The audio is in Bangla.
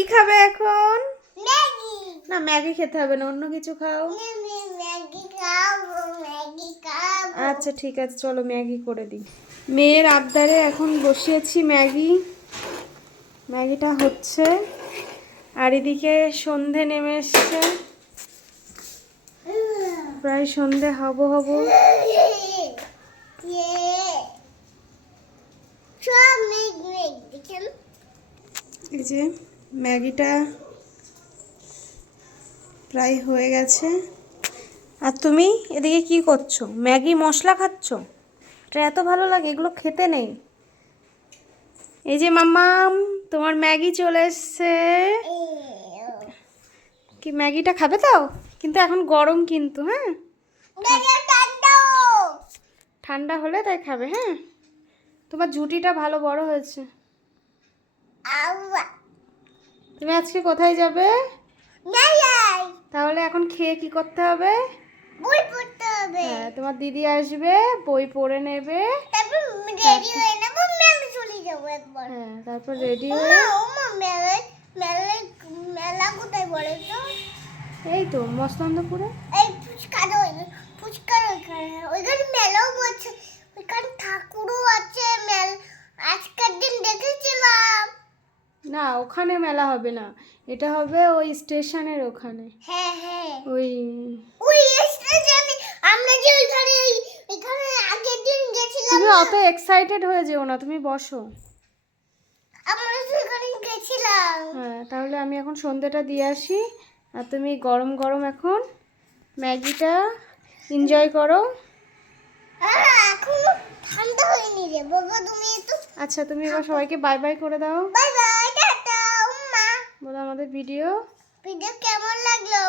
কি খাবে এখন? ম্যাগি। না ম্যাগি খেতে হবে না, অন্য কিছু খাও। ম্যাগি খাবো, ম্যাগি খাবো। আচ্ছা ঠিক আছে, চলো ম্যাগি করে দিই। মেয়ের আবদারে এখন বসিয়েছি ম্যাগি। ম্যাগিটা হচ্ছে, আর এদিকে সন্ধে নেমে এসছে, প্রায় সন্ধে হব। সব ম্যাগি দেখেন। এই যে ম্যাগিটা প্রায় হয়ে গেছে। আর তুমি এদিকে কি করছো? ম্যাগি মশলা খাচ্ছো? এটা এত ভালো লাগে, এগুলো খেতে নেই। এই যে মাম্মাম, তোমার ম্যাগি চলে এসছে। কি ম্যাগিটা খাবে তো? কিন্তু এখন গরম কিন্তু, হ্যাঁ ঠান্ডা হলে তাই খাবে। হ্যাঁ, তোমার ঝুঁটিটা ভালো বড় হয়েছে। তুমি আজকে কোথায় যাবে? তাহলে এখন খেয়ে কি করতে হবে? বই পড়তে হবে। হ্যাঁ, তোমার দিদি আসবে, বই পড়ে নেবে। তারপর রেডি হয়ে নেব, মেলা চলে যাবো একবার। হ্যাঁ, তারপর রেডি ওমা হয়ে ওমা মেলা মেলা মেলা কোথায় বলে তো? এই তো মস্তন্দপুরে। এই ফুচকার ওইখানে মেলাও বলছে, ওইখানে ঠাকুরও আছে। আজকের দিন দেখেছিলাম। না, ওখানে মেলা হবে না, এটা হবে ওই স্টেশনের ওখানে। হ্যাঁ ওই ওই স্টেশনে আমরা যে ওইখানে আগের দিন গেছিলাম তুমি না? অত এক্সাইটেড হয়ে যেও না, তুমি বসো। আমরা সেখানে গেছিলাম। হ্যাঁ, তাহলে আমি এখন সন্ধ্যেটা দিয়ে আসি, আর তুমি গরম গরম এখন ম্যাগিটা এনজয় করো। এখনো ঠান্ডা হয়নি রে বাবা, তুমি একটু। আচ্ছা, তুমি এবার সবাইকে বাই বাই করে দাও। Bye bye, tata. উম্মা, বলো আমাদের ভিডিও ভিডিও কেমন লাগলো